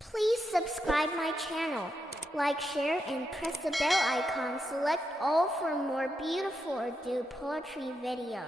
Please subscribe my channel, like, share and press the bell icon. Select all for more beautiful Urdu poetry video.